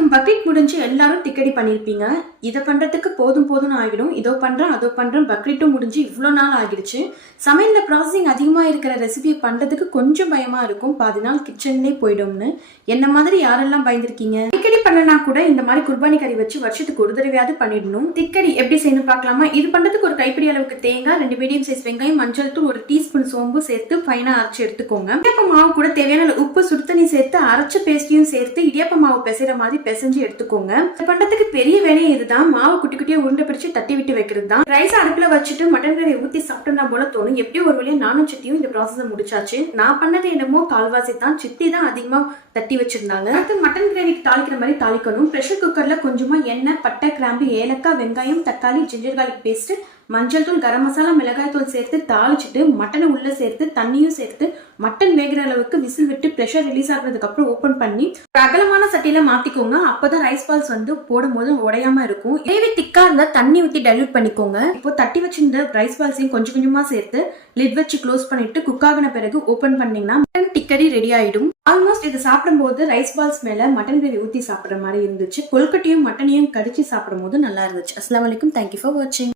வலைக்கும். பக்ரீத் முடிஞ்சு எல்லாரும் திக்கடி பண்ணிருப்பீங்க. இதை பண்றதுக்கு போதும் ஆகிடும். இதோ பண்றேன் அதோ பண்றேன். பக்ரீட்டும் முடிஞ்சு இவ்வளோ நாள் ஆகிடுச்சு. சமையல்ல ப்ராசஸிங் அதிகமா இருக்கிற ரெசிபி பண்றதுக்கு கொஞ்சம் பயமா இருக்கும். பாதி நாள் கிச்சன்லேயே போயிடும்னு. என்ன மாதிரி யாரெல்லாம் பயந்துருக்கீங்க? திக்கடி பண்ணனா கூட இந்த மாதிரி குர்பானி கறி வச்சு வருஷத்துக்கு ஒரு தடவையாவது பண்ணிடணும். திக்கடி எப்படி செய்யணும் பார்க்கலாமா? இது பண்றதுக்கு ஒரு கைப்பிடி அளவுக்கு தேங்காய், 2 மீடியம் சைஸ் வெங்காயம், மஞ்சள் தூள், 1 டீஸ்பூன் சோம்பு சேர்த்து ஃபைனா அரைச்சு எடுத்துக்கோங்க. இடியாப்ப மாவு கூட தேவையான உப்பு, சுடுதண்ணி சேர்த்து அரைச்ச பேஸ்டையும் சேர்த்து இடியாப்ப மாவு பிசைற மாதிரி பிசைஞ்சு எடுத்துக்கோங்க. பண்றதுக்கு பெரிய வேலையே இதுதான். மாவு குட்டி குட்டியா உருண்டை பிடிச்சு தட்டி விட்டு வைக்கிறது தான். ரைஸ் அடுப்புல வச்சுட்டு மட்டன் கிரேவி ஊத்தி சாப்பிட்டோம்னா போல தோணும். எப்படியும் ஒரு வழியா நானும் சித்தியும் இந்த ப்ராசஸை முடிச்சாச்சு. நான் பண்ணது என்னமோ கால்வாசி தான். சித்தி தான் அதிகமா தட்டி வச்சிருந்தாங்க. அடுத்து மட்டன் கிரேவிக்கு தாளிக்கிற மாதிரி தாளிக்கணும். ப்ரெஷர் குக்கர்ல கொஞ்சமா எண்ணெய், பட்டை, கிராம்பு, ஏலக்காய், வெங்காயம், தக்காளி, ஜிஞ்சர் கார்லிக் பேஸ்ட், மஞ்சள் தூள், கரம் மசாலா, மிளகாய் தூள் சேர்த்து தாளிச்சுட்டு மட்டனை உள்ள சேர்த்து தண்ணியும் சேர்த்து மட்டன் வேகிற அளவுக்கு விசில் விட்டு ப்ரெஷர் ரிலீஸ் ஆகுறதுக்கு அப்புறம் ஓபன் பண்ணி அகலமான சட்டியில மாத்திக்கோங்க. அப்பதான் ரைஸ் பால்ஸ் போடும் போது உடையாம இருக்கும். கிரேவி திக்கா இருந்தா தண்ணி ஊத்தி டைல்யூட் பண்ணிக்கோங்க. இப்போ தட்டி வச்சிருந்த ரைஸ் பால்ஸையும் கொஞ்சம் கொஞ்சமா சேர்த்து லிட் வச்சு க்ளோஸ் பண்ணிட்டு குக் ஆகின பிறகு ஓபன் பண்ணீங்கன்னா மட்டன் டிக்கடி ரெடி ஆயிடும். ஆல்மோஸ்ட் இது சாப்பிடும் போது ரைஸ் பால்ஸ் மேல மட்டன் கிரேவி ஊத்தி சாப்பிடுற மாதிரி இருந்துச்சு. கொல்கட்டையும் மட்டனையும் கடிச்சு சாப்பிடும் போது நல்லா இருந்துச்சு. அஸ்ஸலாமு அலைக்கும். தேங்க்யூ ஃபார் வாட்சிங்.